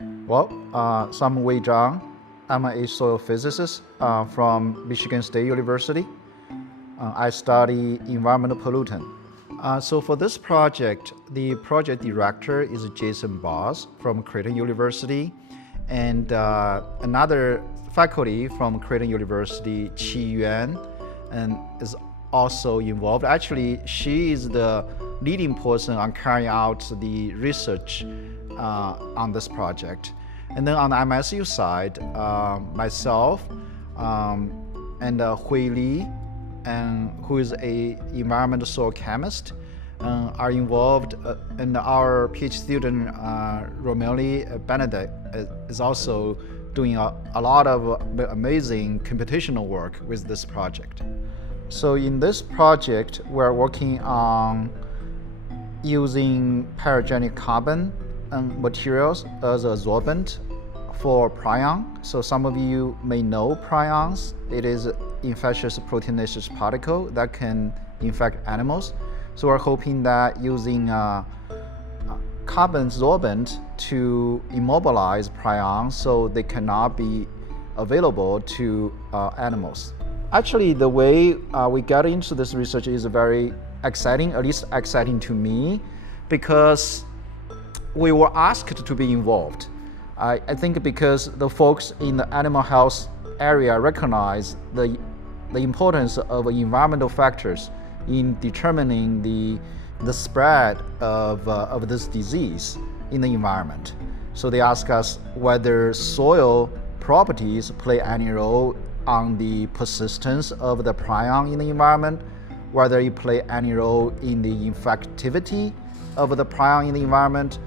So I'm Wei Zhang. I'm a soil physicist from Michigan State University. I study environmental pollutant. So for this project, the project director is Jason Boss from Creighton University, and another faculty from Creighton University, Qi Yuan, and is also involved. Actually, she is the leading person on carrying out the research on this project. And then on the MSU side, myself and Hui Li, who is a environmental soil chemist, are involved, and our PhD student Romeli Benedict is also doing a lot of amazing computational work with this project. So in this project, we're working on using pyrogenic carbon materials as a sorbent for prion. So some of you may know prions. It is infectious proteinaceous particle that can infect animals. So we're hoping that using carbon sorbent to immobilize prions so they cannot be available to animals. Actually, the way we got into this research is very exciting, at least exciting to me, because we were asked to be involved. I think because the folks in the animal health area recognize the importance of environmental factors in determining the spread of this disease in the environment. So they ask us whether soil properties play any role on the persistence of the prion in the environment, whether it play any role in the infectivity of the prion in the environment.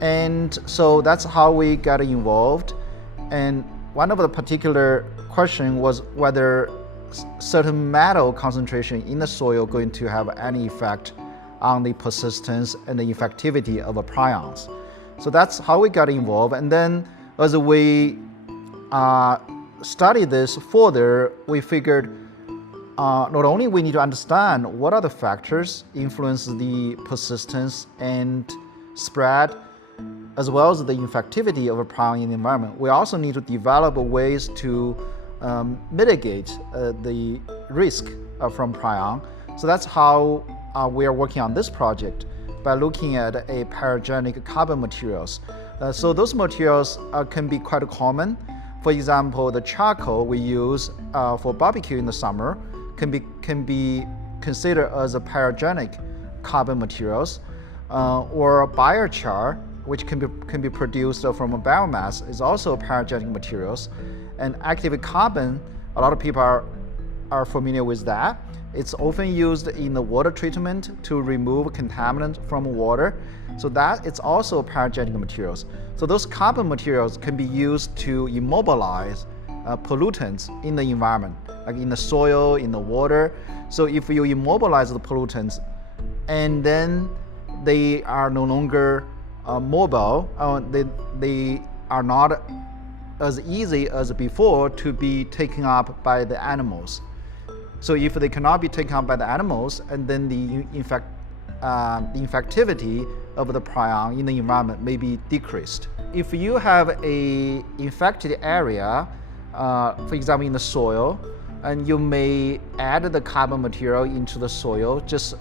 And so that's how we got involved. And one of the particular question was whether certain metal concentration in the soil going to have any effect on the persistence and the infectivity of prions. So that's how we got involved. And then as we study this further, we figured not only we need to understand what are the factors influence the persistence and spread, as well as the infectivity of a prion in the environment, we also need to develop ways to mitigate the risk from prion. So that's how we are working on this project, by looking at a pyrogenic carbon materials. So those materials can be quite common. For example, the charcoal we use for barbecue in the summer can be considered as a pyrogenic carbon materials, or biochar, which can be produced from a biomass, is also pyrogenic materials. And active carbon, a lot of people are familiar with that. It's often used in the water treatment to remove contaminant from water. So that it's also pyrogenic materials. So those carbon materials can be used to immobilize pollutants in the environment, like in the soil, in the water. So if you immobilize the pollutants and then they are no longer mobile, they are not as easy as before to be taken up by the animals. So if they cannot be taken up by the animals, and then the infectivity of the prion in the environment may be decreased. If you have a infected area, for example in the soil, and you may add the carbon material into the soil, just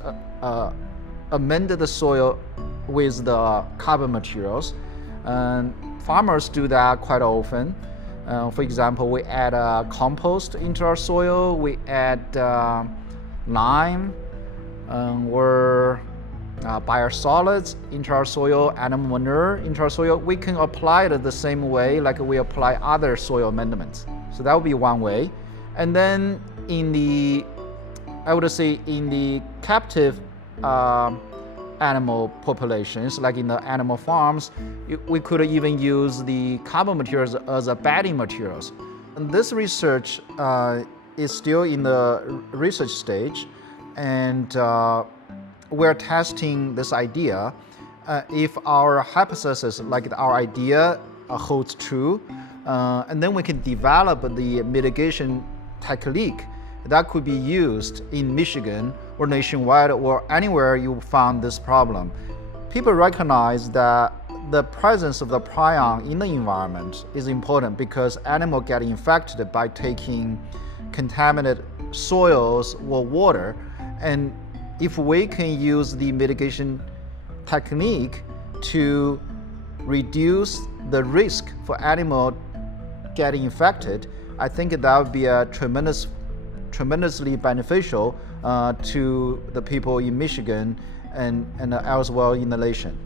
amend the soil with the carbon materials. And farmers do that quite often. For example, we add compost into our soil, we add lime or biosolids into our soil, animal manure into our soil. We can apply it the same way like we apply other soil amendments. So that would be one way. And then in the captive animal populations, like in the animal farms, we could even use the carbon materials as a bedding materials. And this research is still in the research stage, and we're testing this idea. If our hypothesis, like our idea, holds true, and then we can develop the mitigation technique that could be used in Michigan or nationwide or anywhere you found this problem. People recognize that the presence of the prion in the environment is important because animals get infected by taking contaminated soils or water. And if we can use the mitigation technique to reduce the risk for animal getting infected, I think that would be a tremendously beneficial to the people in Michigan and elsewhere in the nation.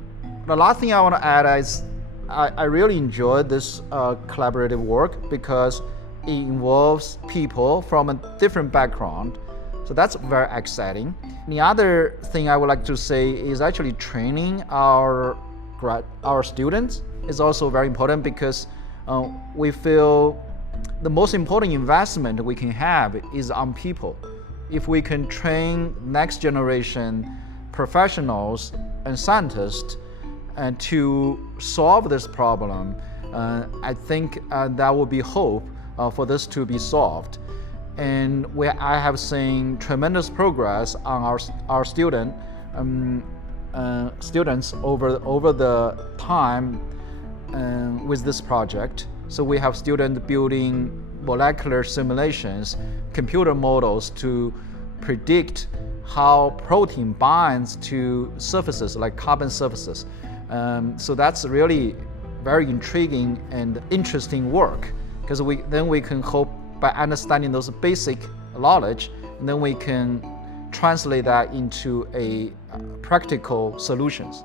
The last thing I want to add is I really enjoyed this collaborative work because it involves people from a different background. So that's very exciting. The other thing I would like to say is actually training our students is also very important because we feel the most important investment we can have is on people. If we can train next generation professionals and scientists and to solve this problem, I think that will be hope for this to be solved. And I have seen tremendous progress on our students over the time with this project. So we have students building molecular simulations, computer models to predict how protein binds to surfaces like carbon surfaces. So that's really very intriguing and interesting work because then we can hope by understanding those basic knowledge, and then we can translate that into practical solutions.